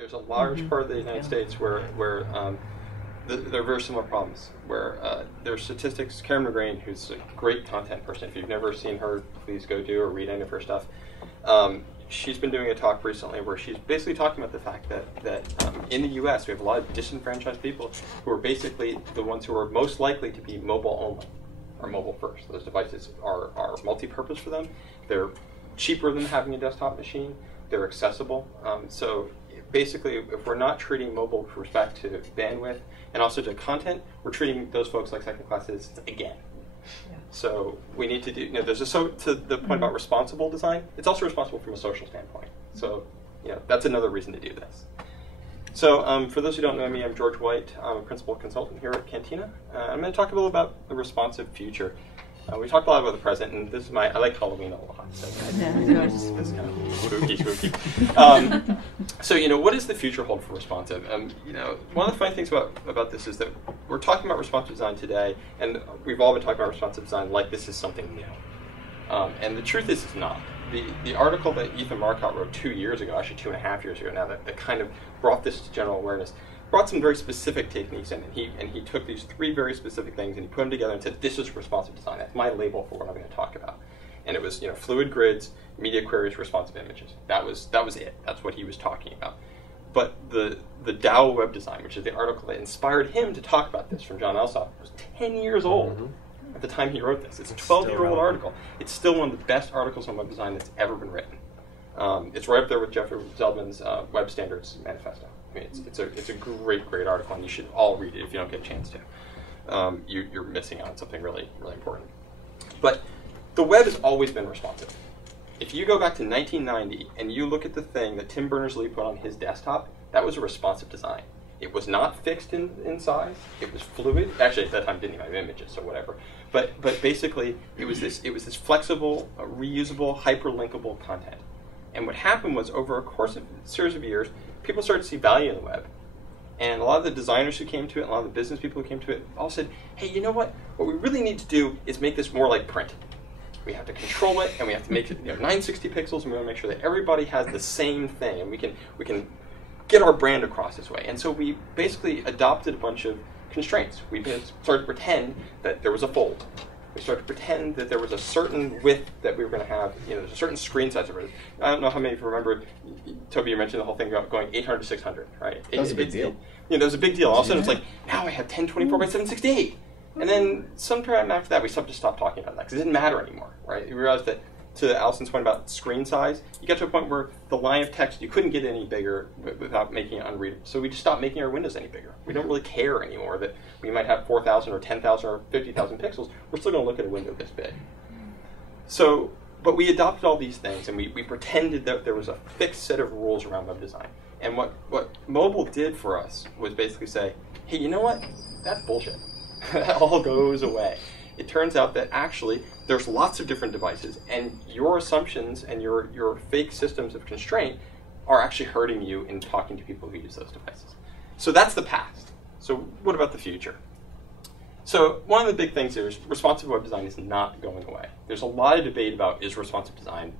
There's a large part of the United States where there are very similar problems, where there are statistics. Karen McGrain, who's a great content person, if you've never seen her, please go do or read any of her stuff. She's been doing a talk recently where she's basically talking about the fact that in the U.S. we have a lot of disenfranchised people who are basically the ones who are most likely to be mobile only or mobile first. Those devices are multi-purpose for them. They're cheaper than having a desktop machine. They're accessible. So basically, if we're not treating mobile with respect to bandwidth and also to content, we're treating those folks like second-class citizens again. Yeah. So we need to do, there's to the point about responsible design, it's also responsible from a social standpoint. So, that's another reason to do this. So for those who don't know me, I'm George White. I'm a principal consultant here at Cantina. I'm going to talk a little about the responsive future. We talked a lot about the present, and this is I like Halloween a lot. So this is kind of spooky. So, what does the future hold for responsive? One of the funny things about this is that we're talking about responsive design today, and we've all been talking about responsive design like this is something new. And the truth is it's not. The article that Ethan Marcotte wrote 2 years ago, actually 2.5 years ago now, that kind of brought this to general awareness, brought some very specific techniques in, and he took these 3 very specific things and he put them together and said, this is responsive design. That's my label for what I'm going to talk about. And it was, fluid grids, media queries, responsive images. That was it. That's what he was talking about. But the Tao web design, which is the article that inspired him to talk about this from John Elsoff, was 10 years old at the time he wrote this. It's a 12-year-old article. It's still one of the best articles on web design that's ever been written. It's right up there with Jeffrey Zeldman's Web Standards Manifesto. I mean, it's a great article, and you should all read it if you don't get a chance to. You're missing out on something really, really important. But the web has always been responsive. If you go back to 1990 and you look at the thing that Tim Berners-Lee put on his desktop, that was a responsive design. It was not fixed in size. It was fluid. Actually, at that time, it didn't even have images, so whatever. But basically, it was this flexible, reusable, hyperlinkable content. And what happened was, over a course of a series of years, people started to see value in the web. And a lot of the designers who came to it, and a lot of the business people who came to it, all said, hey, you know what? What we really need to do is make this more like print. We have to control it, and we have to make it 960 pixels, and we want to make sure that everybody has the same thing, and we can get our brand across this way. And so we basically adopted a bunch of constraints. We started to pretend that there was a fold. We started to pretend that there was a certain width that we were going to have, there's a certain screen size. I don't know how many of you remember, Toby, you mentioned the whole thing about going 800 to 600, right? That was a big deal. That was a big deal. All of a sudden, it's like, now I have 1024 by 768. And then sometime after that, we just stopped talking about that because it didn't matter anymore, right? You realized that, to Allison's point about screen size, you got to a point where the line of text, you couldn't get any bigger without making it unreadable. So we just stopped making our windows any bigger. We don't really care anymore that we might have 4,000 or 10,000 or 50,000 pixels. We're still going to look at a window this big. So, but we adopted all these things, and we pretended that there was a fixed set of rules around web design. And what mobile did for us was basically say, hey, you know what? That's bullshit. That all goes away. It turns out that actually there's lots of different devices, and your assumptions and your fake systems of constraint are actually hurting you in talking to people who use those devices. So that's the past. So what about the future? So one of the big things here is responsive web design is not going away. There's a lot of debate about, is responsive design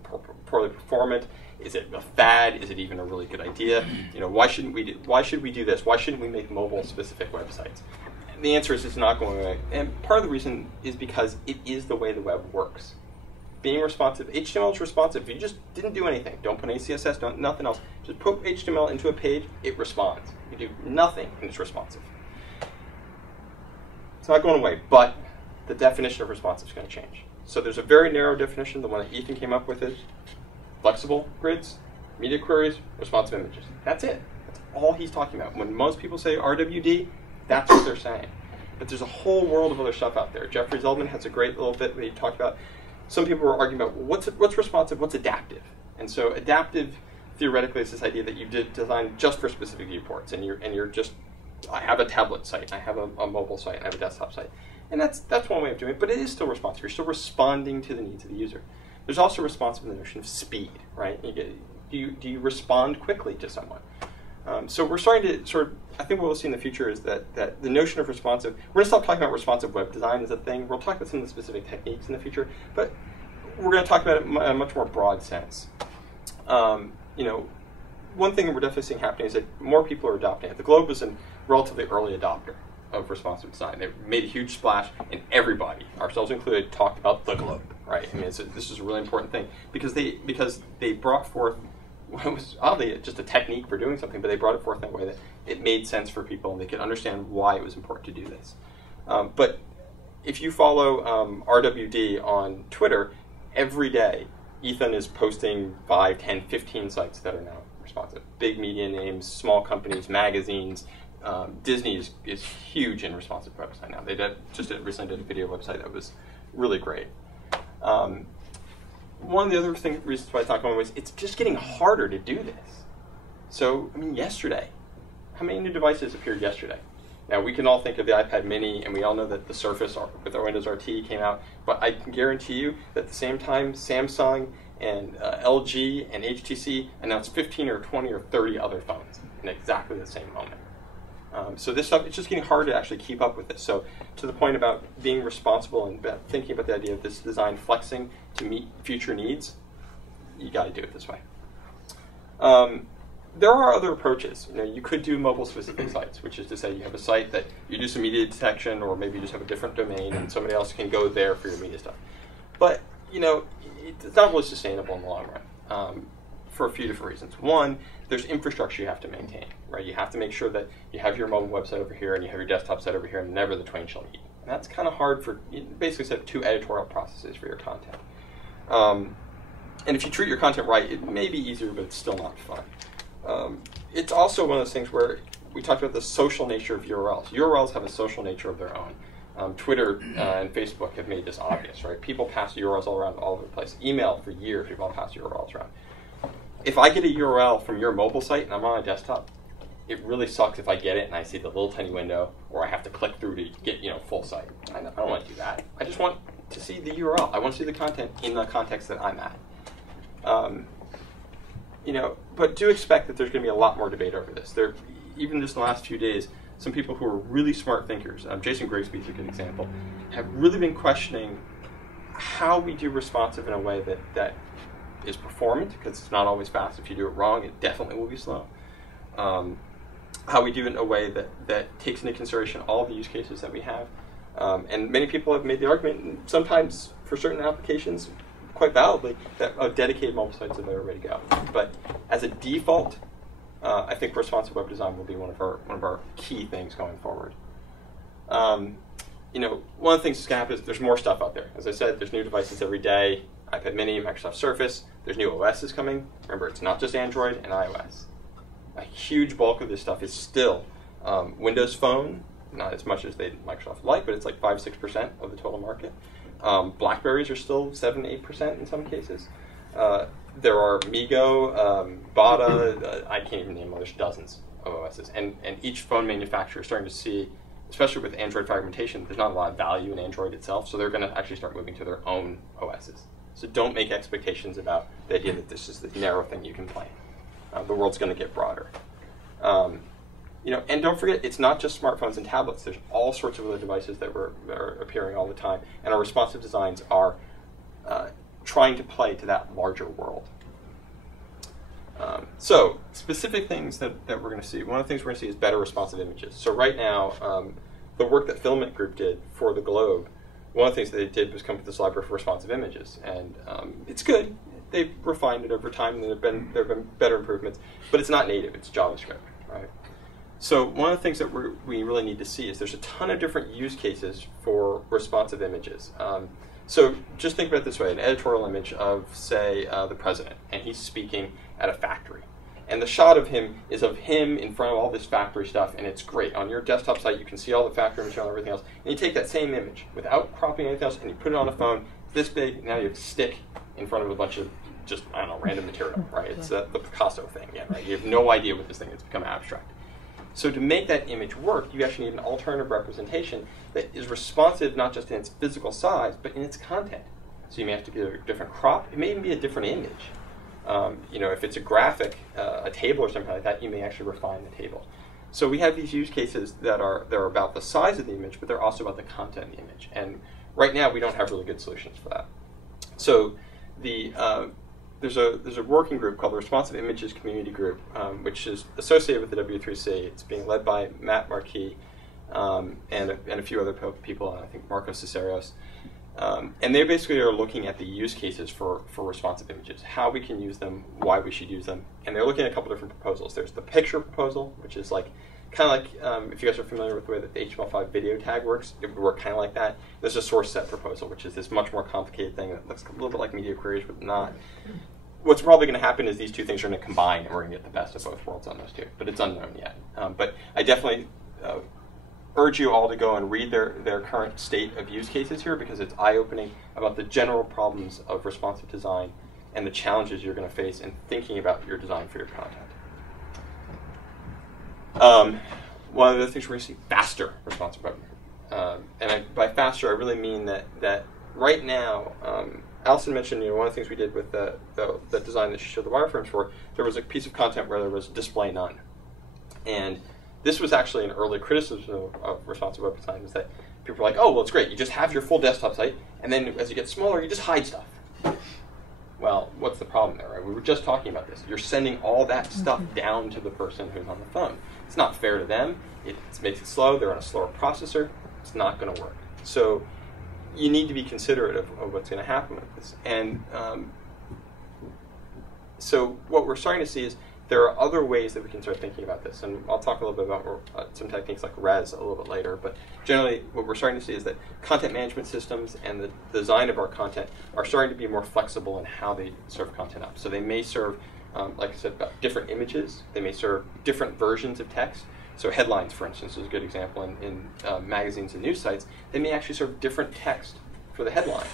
poorly performant? Is it a fad? Is it even a really good idea? Why should we do this? Why shouldn't we make mobile-specific websites? The answer is it's not going away. And part of the reason is because it is the way the web works. Being responsive, HTML is responsive. If you just didn't do anything, don't put any CSS, nothing else, just put HTML into a page, it responds. You do nothing and it's responsive. It's not going away, but the definition of responsive is going to change. So there's a very narrow definition. The one that Ethan came up with is flexible grids, media queries, responsive images. That's it. That's all he's talking about. When most people say RWD, that's what they're saying. But there's a whole world of other stuff out there. Jeffrey Zeldman has a great little bit where he talked about, some people were arguing about what's responsive, what's adaptive. And so adaptive, theoretically, is this idea that you did design just for specific viewports. And you're just, I have a tablet site, I have a mobile site, I have a desktop site. And that's one way of doing it, but it is still responsive. You're still responding to the needs of the user. There's also responsive in the notion of speed, right? Do you respond quickly to someone? So we're starting to I think what we'll see in the future is that the notion of responsive, we're going to stop talking about responsive web design as a thing. We'll talk about some of the specific techniques in the future, but we're going to talk about it in a much more broad sense. one thing that we're definitely seeing happening is that more people are adopting it. The Globe was a relatively early adopter of responsive design. They made a huge splash, and everybody, ourselves included, talked about the Globe, right? I mean, this is a really important thing because they brought forth what was oddly just a technique for doing something, but they brought it forth in a way that it made sense for people, and they could understand why it was important to do this. But if you follow RWD on Twitter, every day Ethan is posting 5, 10, 15 sites that are now responsive. Big media names, small companies, magazines. Disney is huge in responsive website now. They recently did a video website that was really great. One of the other reasons why it's not going was it's just getting harder to do this. So, I mean, yesterday, how many new devices appeared yesterday? Now, we can all think of the iPad mini, and we all know that the Surface with our Windows RT came out, but I can guarantee you that at the same time, Samsung and LG and HTC announced 15 or 20 or 30 other phones in exactly the same moment. So this stuff, it's just getting hard to actually keep up with this. So to the point about being responsible and thinking about the idea of this design flexing to meet future needs, you got to do it this way. There are other approaches. You could do mobile-specific sites, which is to say you have a site that you do some media detection, or maybe you just have a different domain, and somebody else can go there for your media stuff. But it's not really sustainable in the long run for a few different reasons. One, there's infrastructure you have to maintain, right? You have to make sure that you have your mobile website over here and you have your desktop site over here, and never the twain shall meet. And that's kind of hard for basically set up 2 editorial processes for your content. And if you treat your content right, it may be easier, but it's still not fun. It's also one of those things where we talked about the social nature of URLs. URLs have a social nature of their own. Twitter and Facebook have made this obvious, right? People pass URLs all around all over the place. Email, for years, people have passed URLs around. If I get a URL from your mobile site and I'm on a desktop, it really sucks if I get it and I see the little tiny window, or I have to click through to get full site. I don't want to do that. I just want to see the URL. I want to see the content in the context that I'm at. But do expect that there's going to be a lot more debate over this. Even just in the last few days, some people who are really smart thinkers, Jason Grigsby is a good example, have really been questioning how we do responsive in a way that is performant, because it's not always fast. If you do it wrong, it definitely will be slow. How we do it in a way that takes into consideration all the use cases that we have. And many people have made the argument, sometimes for certain applications, quite validly, that dedicated mobile sites are there ready to go. But as a default, I think responsive web design will be one of our key things going forward. One of the things that's going to happen is there's more stuff out there. As I said, there's new devices every day. iPad mini, Microsoft Surface. There's new OSs coming. Remember, it's not just Android and iOS. A huge bulk of this stuff is still Windows Phone, not as much as Microsoft like, but it's like 5-6% of the total market. Blackberries are still 7-8% in some cases. There are Migo, Bada, I can't even name them, there's dozens of OSs. And each phone manufacturer is starting to see, especially with Android fragmentation, there's not a lot of value in Android itself, so they're going to actually start moving to their own OSs. So don't make expectations about the idea that this is the narrow thing you can play in. The world's going to get broader. And don't forget, it's not just smartphones and tablets. There's all sorts of other devices that are appearing all the time, and our responsive designs are trying to play to that larger world. So specific things that we're going to see. One of the things we're going to see is better responsive images. So right now, the work that Filament Group did for the Globe, one of the things that they did was come up with this library for responsive images, and it's good. They've refined it over time, and there have been better improvements, but it's not native. It's JavaScript, right? So one of the things that we really need to see is there's a ton of different use cases for responsive images. So just think about it this way, an editorial image of, say, the president, and he's speaking at a factory. And the shot of him is of him in front of all this factory stuff, and it's great. On your desktop site, you can see all the factory material and everything else. And you take that same image without cropping anything else, and you put it on a phone this big, and now you have a stick in front of a bunch of just, I don't know, random material, right? It's the Picasso thing again, right? You have no idea what this thing is. It's become abstract. So to make that image work, you actually need an alternative representation that is responsive not just in its physical size, but in its content. So you may have to get a different crop. It may even be a different image. If it's a graphic, a table or something like that, you may actually refine the table. So we have these use cases they're about the size of the image, but they're also about the content of the image. And right now, we don't have really good solutions for that. So the there's a working group called the Responsive Images Community Group, which is associated with the W3C. It's being led by Matt Marquis and a few other people, I think Marco Cicerios. And they basically are looking at the use cases for responsive images, how we can use them, why we should use them. And they're looking at a couple different proposals. There's the picture proposal, which is like kind of like, if you guys are familiar with the way that the HTML5 video tag works, it would work kind of like that. There's a source set proposal, which is this much more complicated thing that looks a little bit like media queries, but not. What's probably going to happen is these two things are going to combine, and we're going to get the best of both worlds on those two. But it's unknown yet. But I definitely urge you all to go and read their current state of use cases here, because it's eye-opening about the general problems of responsive design and the challenges you're going to face in thinking about your design for your content. One of the things we're going to see, faster responsive web. By faster, I really mean that right now, Allison mentioned, one of the things we did with the design that she showed the wireframes for, there was a piece of content where there was display none. And this was actually an early criticism of responsive web design, is that people were like, oh, well, it's great. You just have your full desktop site, and then as you get smaller, you just hide stuff. Well, what's the problem there, right? We were just talking about this. You're sending all that stuff down to the person who's on the phone. It's not fair to them. It makes it slow. They're on a slower processor. It's not going to work. So you need to be considerate of what's going to happen with this. And so what we're starting to see is there are other ways that we can start thinking about this. And I'll talk a little bit about some techniques like res a little bit later. But generally, what we're starting to see is that content management systems and the design of our content are starting to be more flexible in how they serve content up. So they may serve, like I said, about different images. They may serve different versions of text. So headlines, for instance, is a good example in magazines and news sites. They may actually serve different text for the headline,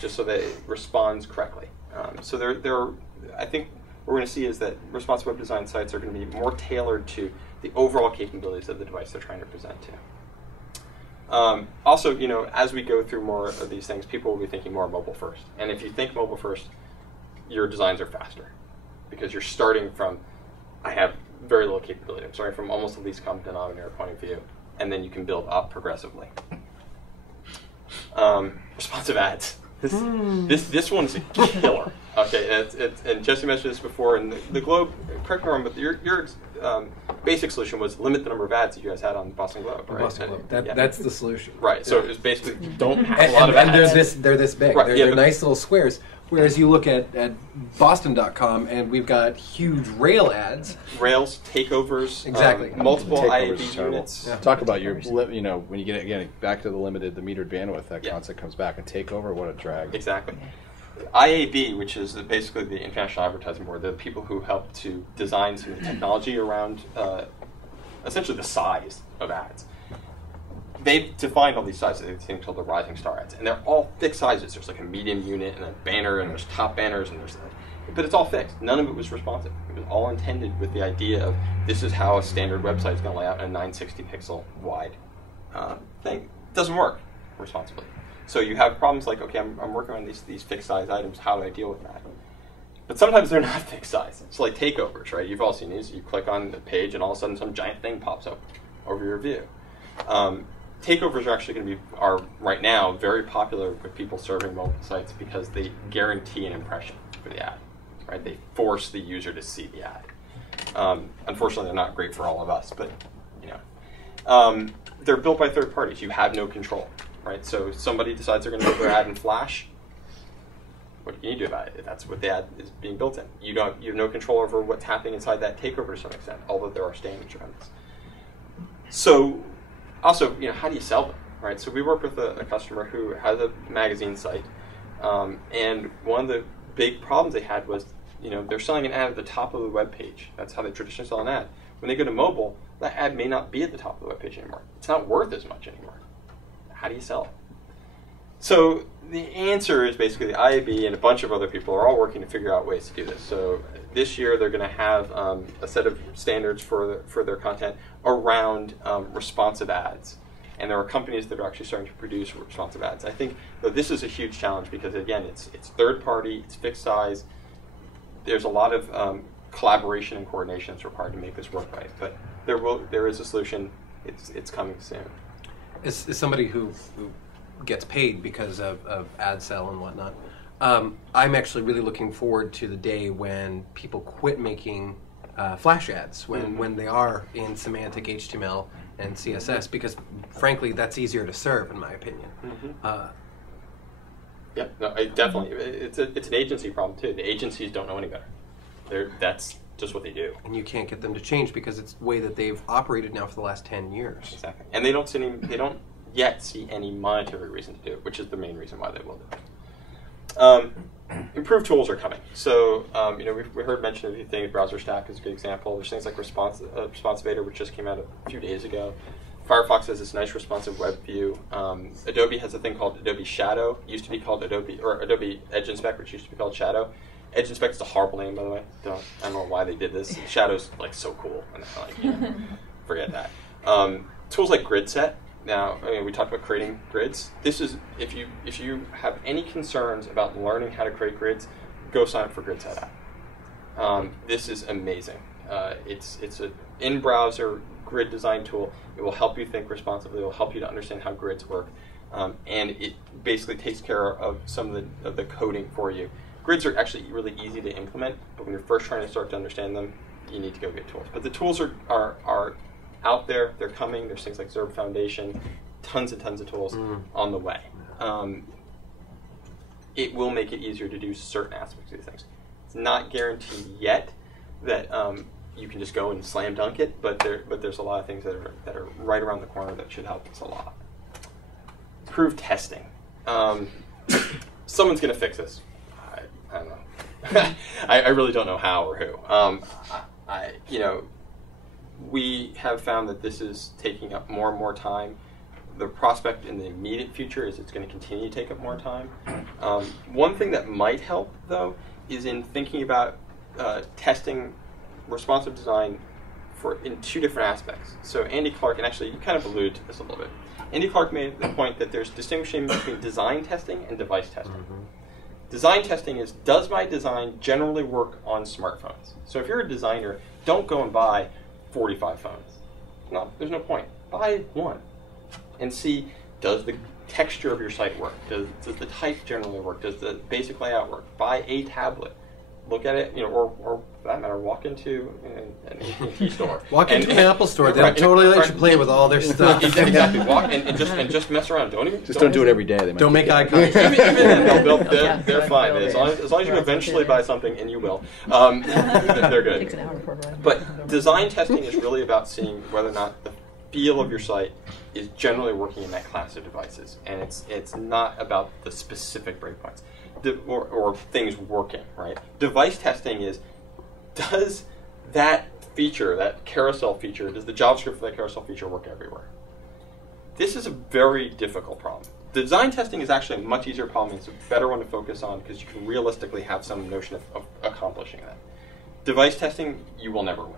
just so that it responds correctly. So I think what we're going to see is that responsive web design sites are going to be more tailored to the overall capabilities of the device they're trying to present to. Also, as we go through more of these things, people will be thinking more mobile first. And if you think mobile first, your designs are faster, because you're starting from, I have very little capability. I'm starting from almost the least common denominator point of view, and then you can build up progressively. Responsive ads. This one's a killer. Okay, and Jesse mentioned this before, and the Globe, correct me if I'm wrong, but your basic solution was limit the number of ads that you guys had on the Boston Globe, right? Boston Globe. That's the solution. Right, so it was basically don't have a lot of ads. And they're this big. Right, they're nice little squares. Whereas you look at Boston.com, and we've got huge rail ads. Rails, takeovers, exactly. Multiple IAB units. Yeah. Talk about your, when you get, again, back to the metered bandwidth, that concept comes back. And takeover, what a drag. Exactly. IAB, which is basically the International Advertising Board, the people who help to design some of the technology around essentially the size of ads. They've defined all these sizes. They've things called the rising star ads, and they're all fixed sizes. There's like a medium unit and a banner, and there's top banners, and but it's all fixed. None of it was responsive. It was all intended with the idea of this is how a standard website is going to lay out in a 960 pixel wide thing. It doesn't work responsibly. So you have problems like, okay, I'm working on these fixed size items. How do I deal with that? But sometimes they're not fixed size. It's like takeovers, right? You've all seen these. You click on the page, and all of a sudden some giant thing pops up over your view. Takeovers are actually going to are right now very popular with people serving mobile sites because they guarantee an impression for the ad, right? They force the user to see the ad. Unfortunately, they're not great for all of us, but they're built by third parties. You have no control, right? So if somebody decides they're going to build their ad in Flash, what can you do about it? If that's what the ad is being built in, you have no control over what's happening inside that takeover to some extent, although there are standards around this. So. Also, how do you sell them, right? So we work with a customer who has a magazine site, and one of the big problems they had was, they're selling an ad at the top of the web page. That's how they traditionally sell an ad. When they go to mobile, that ad may not be at the top of the web page anymore. It's not worth as much anymore. How do you sell it? So the answer is basically the IAB and a bunch of other people are all working to figure out ways to do this. So this year they're going to have a set of standards for their content around responsive ads. And there are companies that are actually starting to produce responsive ads. I think that this is a huge challenge because, again, it's third party, it's fixed size. There's a lot of collaboration and coordination that's required to make this work right. But there is a solution. It's coming soon. As somebody who gets paid because of ad sell and whatnot, I'm actually really looking forward to the day when people quit making Flash ads, when they are in semantic HTML and CSS, because frankly, that's easier to serve, in my opinion. Yeah, no, definitely. It's an agency problem too. The agencies don't know any better. That's just what they do. And you can't get them to change because it's the way that they've operated now for the last 10 years. Exactly. And they don't yet see any monetary reason to do it, which is the main reason why they will do it. Improved tools are coming. So, we heard mention of a few things. Browser Stack is a good example. There's things like Responsivator, which just came out a few days ago. Firefox has this nice responsive web view. Adobe has a thing called Adobe Shadow. It used to be called Adobe Edge Inspect, which used to be called Shadow. Edge Inspect is a horrible name, by the way. I don't know why they did this. Shadow's like so cool, and forget that. Tools like GridSet. Now, we talked about creating grids. This is if you have any concerns about learning how to create grids, go sign up for GridSet app. This is amazing. It's an in-browser grid design tool. It will help you think responsibly. It will help you to understand how grids work, and it basically takes care of some of the coding for you. Grids are actually really easy to implement, but when you're first trying to start to understand them, you need to go get tools. But the tools are out there. They're coming. There's things like Zerb Foundation, tons and tons of tools on the way. It will make it easier to do certain aspects of these things. It's not guaranteed yet that you can just go and slam dunk it, but there's a lot of things that are right around the corner that should help us a lot. Improve testing. Someone's going to fix this. I don't know. I really don't know how or who. We have found that this is taking up more and more time. The prospect in the immediate future is it's going to continue to take up more time. One thing that might help, though, is in thinking about testing responsive design in two different aspects. So Andy Clark, and actually you kind of alluded to this a little bit, Andy Clark made the point that there's distinguishing between design testing and device testing. Design testing is, does my design generally work on smartphones? So if you're a designer, don't go and buy 45 phones. No, there's no point. Buy one and see, does the texture of your site work? Does the type generally work? Does the basic layout work? Buy a tablet. Look at it, or for that matter, walk into an AT&T store. Walk into an Apple store. They'll totally let you play with all their stuff. Exactly. Walk and just mess around. Don't do it every day. Don't make eye contact. Even then, they're fine. As long as you eventually buy something, and you will, they're good. Takes an hour before buying. But design testing is really about seeing whether or not the feel of your site is generally working in that class of devices, and it's not about the specific breakpoints. Or things working, right? Device testing is, does that feature, that carousel feature, does the JavaScript for that carousel feature work everywhere? This is a very difficult problem. Design testing is actually a much easier problem. It's a better one to focus on because you can realistically have some notion of accomplishing that. Device testing, you will never win.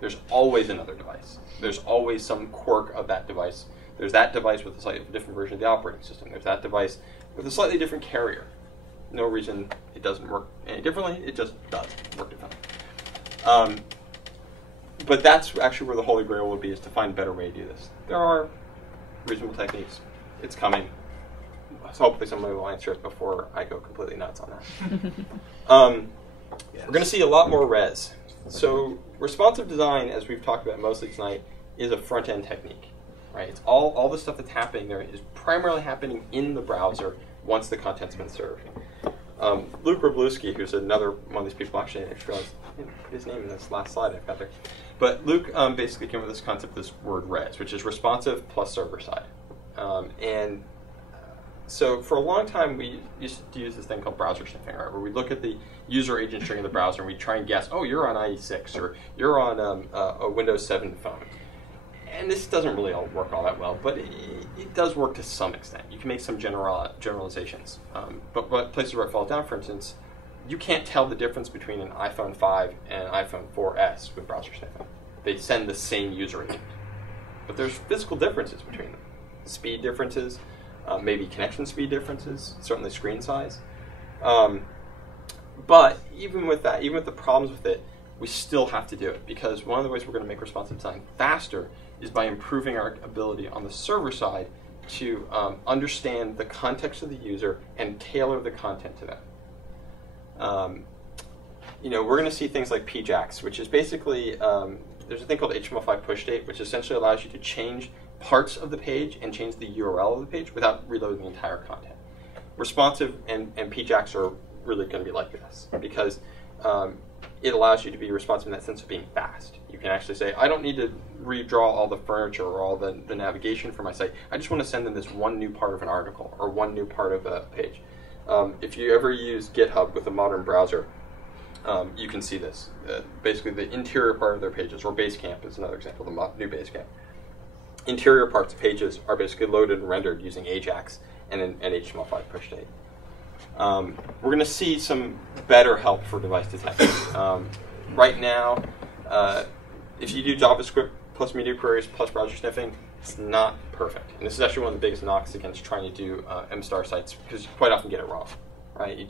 There's always another device. There's always some quirk of that device. There's that device with a slightly different version of the operating system. There's that device with a slightly different carrier. No reason it doesn't work any differently. It just does work differently. But that's actually where the Holy Grail would be, is to find a better way to do this. There are reasonable techniques. It's coming. So hopefully somebody will answer it before I go completely nuts on that. We're going to see a lot more res. So responsive design, as we've talked about mostly tonight, is a front-end technique. Right? It's all the stuff that's happening there is primarily happening in the browser once the content's been served. Luke Wroblewski, who's another one of these people, actually, I realized his name in this last slide I've got there. But Luke basically came up with this concept, this word res, which is responsive plus server side. So for a long time, we used to use this thing called browser sniffing, right, where we look at the user agent string of the browser and we try and guess, oh, you're on IE6 or you're on a Windows 7 phone. And this doesn't really all work all that well, but it does work to some extent. You can make some generalizations. But places where it falls down, for instance, you can't tell the difference between an iPhone 5 and an iPhone 4S with browser sniffing. They send the same user agent. But there's physical differences between them. Speed differences, maybe connection speed differences, certainly screen size. But even with that, even with the problems with it, we still have to do it, because one of the ways we're going to make responsive design faster is by improving our ability on the server side to understand the context of the user and tailor the content to them. We're going to see things like PJAX, which is basically, there's a thing called HTML5 push date, which essentially allows you to change parts of the page and change the URL of the page without reloading the entire content. Responsive and PJAX are really going to be like this because it allows you to be responsive in that sense of being fast. You can actually say, I don't need to redraw all the furniture or all the navigation for my site. I just want to send them this one new part of an article or one new part of a page. If you ever use GitHub with a modern browser, you can see this. Basically, the interior part of their pages, or Basecamp is another example, the new Basecamp. Interior parts of pages are basically loaded and rendered using AJAX and an HTML5 push date. We're going to see some better help for device detection. Right now, if you do JavaScript plus media queries plus browser sniffing, it's not perfect. And this is actually one of the biggest knocks against trying to do MStar sites because you quite often get it wrong, right?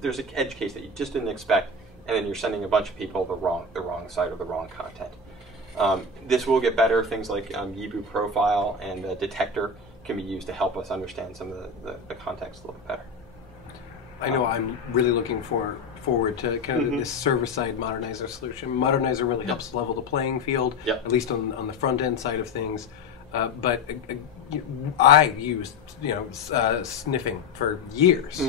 There's an edge case that you just didn't expect, and then you're sending a bunch of people the wrong site or the wrong content. This will get better. Things like Yibu Profile and Detector can be used to help us understand some of the context a little bit better. I know I'm really looking forward to kind of this server-side modernizer solution. Modernizer really helps level the playing field, at least on the front-end side of things. But I used sniffing for years,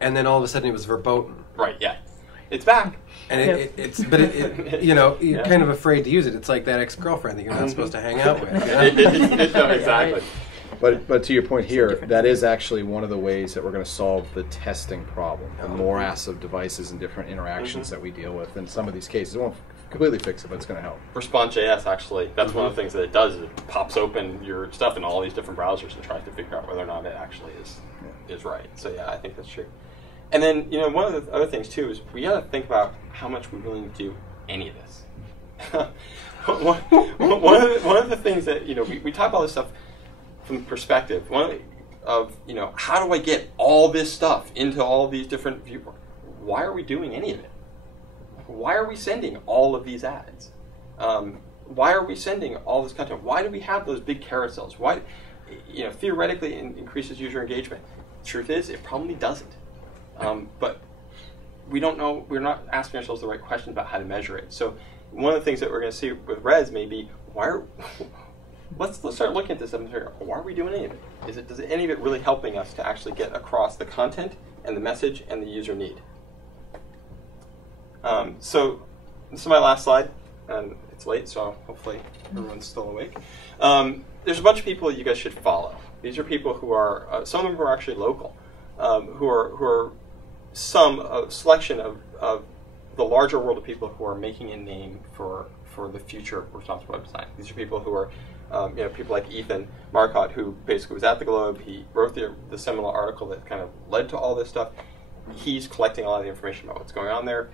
and then all of a sudden it was verboten. Right. Yeah. It's back. And you're kind of afraid to use it. It's like that ex-girlfriend that you're not supposed to hang out with. No, exactly. But to your point here, that is actually one of the ways that we're going to solve the testing problem, the morass of devices and different interactions that we deal with. In some of these cases, it won't completely fix it, but it's going to help. Response.js, actually, that's one of the things that it does. Is it pops open your stuff in all these different browsers and tries to figure out whether or not it actually is right. So yeah, I think that's true. And then, one of the other things, too, is we got to think about how much we really need to do any of this. one of the things that, we talk about this stuff from the perspective of how do I get all this stuff into all these different viewports? Why are we doing any of it? Why are we sending all of these ads? Why are we sending all this content? Why do we have those big carousels? Why, theoretically it increases user engagement. The truth is, it probably doesn't. But we don't know, we're not asking ourselves the right questions about how to measure it. So one of the things that we're going to see with Res may be, let's start looking at this and figure out, why are we doing any of it? Does any of it really helping us to actually get across the content and the message and the user need? So this is my last slide, and it's late, so hopefully everyone's still awake. There's a bunch of people you guys should follow. These are people who are, some of them are actually local, who are a selection of the larger world of people who are making a name for the future of responsive web design. These are people who are, people like Ethan Marcotte, who basically was at the Globe. He wrote the seminal article that kind of led to all this stuff. He's collecting a lot of the information about what's going on there.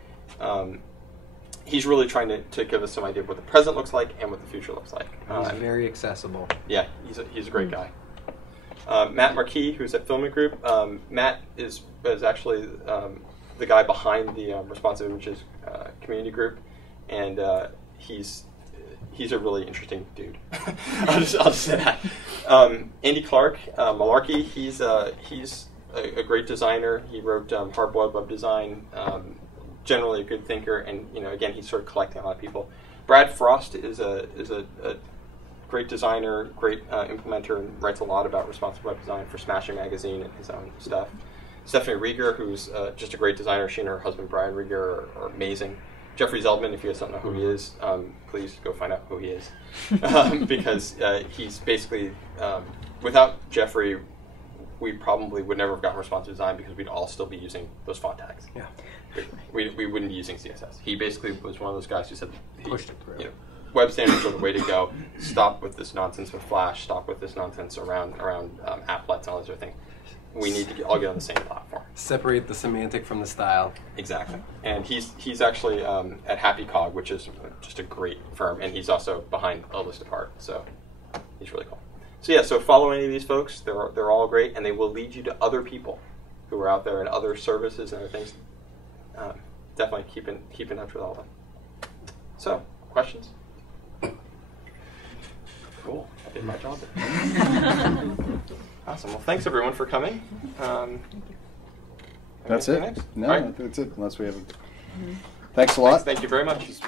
He's really trying to give us some idea of what the present looks like and what the future looks like. He's very accessible. Yeah, he's a great guy. Matt Marquis, who's at Filament Group. Matt is actually the guy behind the Responsive Images community group, and he's a really interesting dude. I'll just say that. Andy Clark, Malarkey, he's a great designer. He wrote Hard-Boiled Web Design. Generally a good thinker, and again, he's sort of collecting a lot of people. Brad Frost is a great designer, great implementer, and writes a lot about responsive web design for Smashing Magazine and his own stuff. Stephanie Rieger, who's just a great designer. She and her husband Brian Rieger are amazing. Jeffrey Zeldman, if you guys don't know who he is, please go find out who he is, because he's basically, without Jeffrey, we probably would never have gotten responsive design because we'd all still be using those font tags. Yeah, we wouldn't be using CSS. He basically was one of those guys who said, pushed it through. Web standards are the way to go. Stop with this nonsense with Flash. Stop with this nonsense around applets and all those other things. We need to all get on the same platform. Separate the semantic from the style. Exactly. And he's actually at Happy Cog, which is just a great firm, and he's also behind A List Apart. So he's really cool. So yeah, so follow any of these folks. They're all great, and they will lead you to other people who are out there and other services and other things. Definitely keep in touch with all of them. So, questions? Cool. I did my job. Awesome. Well, thanks everyone for coming. That's it. Next? No, All right. that's it. Unless we have. Thanks a lot. Thank you very much.